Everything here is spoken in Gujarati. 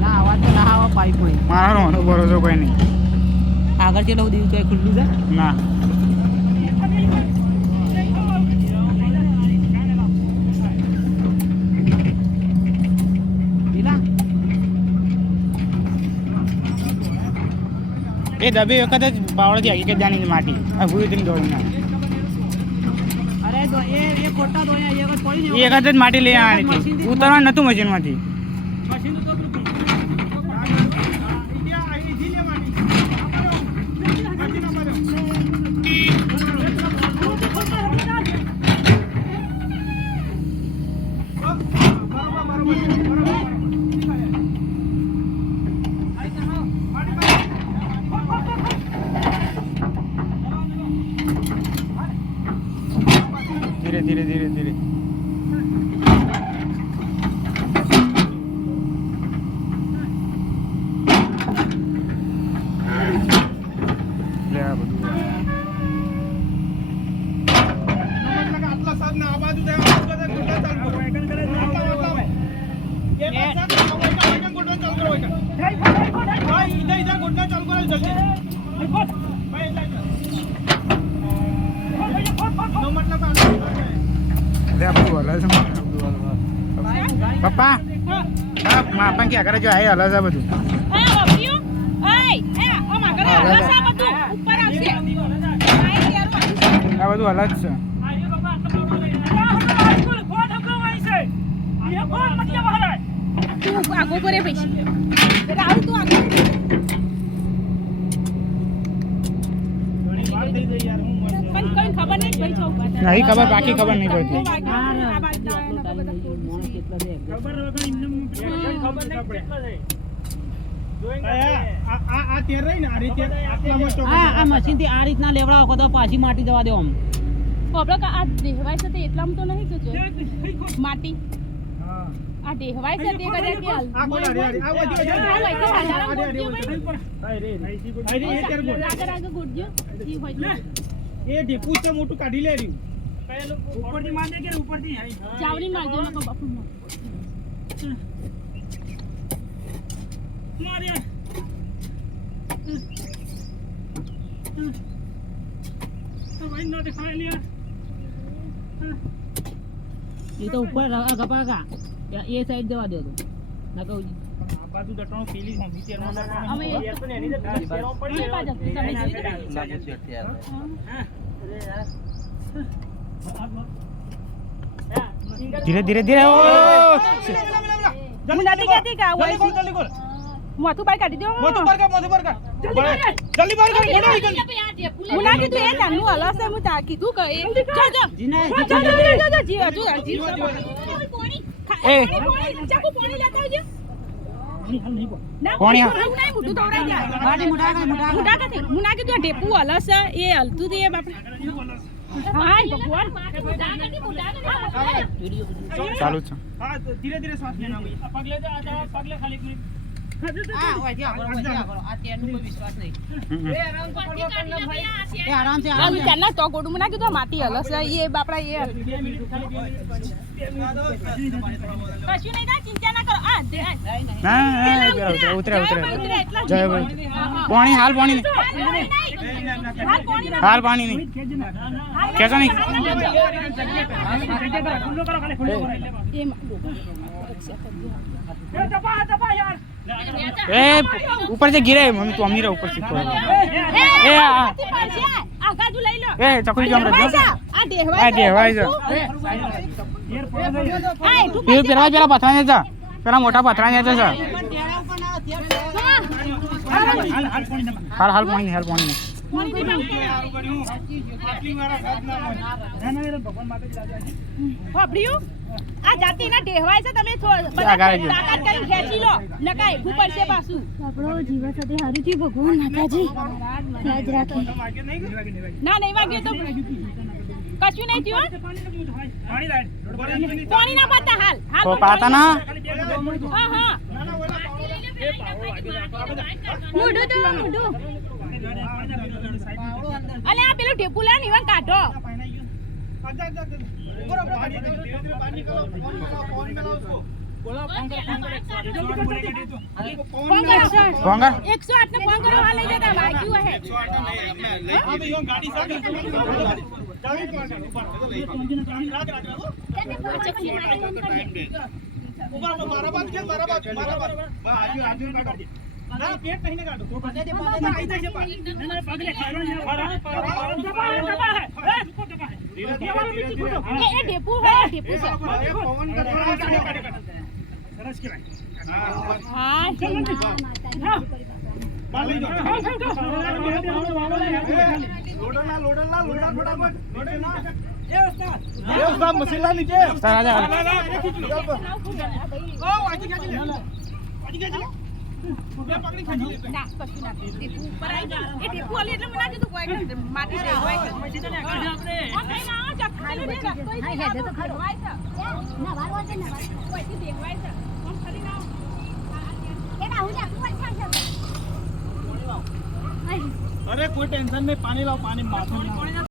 ના ના મારો રોનો ભરોસો કોઈ નહીં. આગળ ચેલો દીધું તો ખુલ્લું છે? ના. એ દબી વખત જ પાવડેથી હકીકત જાણી માટી. આ ભૂલ દોડી ના અરે દો એ એ ખોટા દો અહીંયા એક જ માટી લઈ આવવાની હતી. નતું મશીનમાંથી. મશીન તો ધીરે ધીરે ધીરે ધીરે No, no, no, લે આ બધું હલે પપ્પા? હા માપા ક્યાં કરે જો આ હલે છે બધું. આ બધું હલે છે. આગો કરે પછી. રાહુલ તું આગો પણ કોઈ ખબર નહીં ખબર બાકી ખબર નહીં પડતી આ બાજુ આયા નકર બધા હા આ મશીનથી આ રીતના લેવડાવો તો પાછી માટી જવા દો આમ આ દેહવાય છે એટલામાં તો નહીં કે માટી આ દેહવાય છે કદાચ કે આ વચ્ચે હાલારા ગોડજો ભાઈ આગળ આગળ ગોડજો ઈ હોય એ ઢેકું છે મોટું કાઢી લે રહ્યું. ઉપરથી માંડે કે ઉપરથી? ચાવડી મારજો તો બાપુ એ તો ઉપર ગપા કા એ સાઈડ જવા દો તો. ના કહું આ બાજુ દટાણું પેલી હોંભી છે એનો અમે એ બાજુ તમે જોઈ તો ધીરે ધીરે ધીરે. ઓ હું. કે જલ્દી મોથું બહાર કાઢી દો. મોટું પર કર મોટું પર કર જલ્દી બહાર. કર મોટો નીકળ હું ના કીધું એ નાનું હલસે હું તા કીધું કે એ જો જો. જીના જો જો જો જો જી હજુ હજી. એ. ચાકુ પાણી લેતા આવજો. મોટા કર મોટા મોટા કાથી હું કીધું ઢેપુ હલસે એ હલતું તે બાપ ચાલુ છે. તો ધીરે ધીરે શ્વાસ લેના પગલે આ પગ લે જા આ પગ લે ખાલી માટી હલસે એ બાપડા એ કશું નહીં થાય ચિંતા ના કરો. આ ઉતરે ઉતરે જય ભાઈ પાણી હાલ પાણી હાલ પાણી નહીં. કેસો નહીં એ યાર. એ ઉપર છે ગિરે મમ્મી તું અમીરા ઉપર છે એ આ આગાજુ લઈ લો એ ચકડી જામ રજો આ દેહવાય આ દેહવાય જો એ પેલા પેલા પથરા ને જા પેલા મોટા પથરા ને જા હાલ હાલ પાણી હાલ પાણી ના? આ જાતિના છે તમે થો- આ બધા ગાળે જો. તાકાત કરીને ખેંચી લો. નકા હેઠું પડશે પાછું. આપણો જીવન સાથે હારું ભગવાન માતાજી. યાદ રાખે. વાગે નહીં વાગે નહીં વાગે ના નહીં વાગ્યું તો કશું નહીં થયું હો? પાણી લાડ પાણી ના પાતા હાલ હાલ તો પાતા ના? હા હા. મોઢું તો મોઢું. અલે આ પેલું ઢેપુલા ની કાઢો. ને ફોન કરવા લઈ જતા વાગ્યું હે મારા બાદ મારા બાદ મારા બાદ આજુ આજુ કાઢી ના પેટ નહીં કાઢો તો બધા દે બધા આવી જાય છે પણ ના પગલે ખારો ને ખારો ખારો દબા હે દબા હે એ રૂકો દબા હે એ એ ડેપુ હે ડેપુ છે પવન કરવા કાઢે કાઢે સરસ કેવાય હા ચલો ને હા બાલી જો હા હા લોડલા લોડલા લોડા ફટાફટ લોડે ના એ ઉસ્તાદ એ ઉસ્તાદ મસીલા નીચે ઉસ્તાદ આજા ઓ આજી ગાજી લે આજી ગાજી લે ના જા ખાલી રે રસ્તો ઈ હેડે તો ખરો. હોય છે ના વારવા છે? ના વારવા. કોઈ ટેન્શન નહીં પાણી લાવ પાણી ના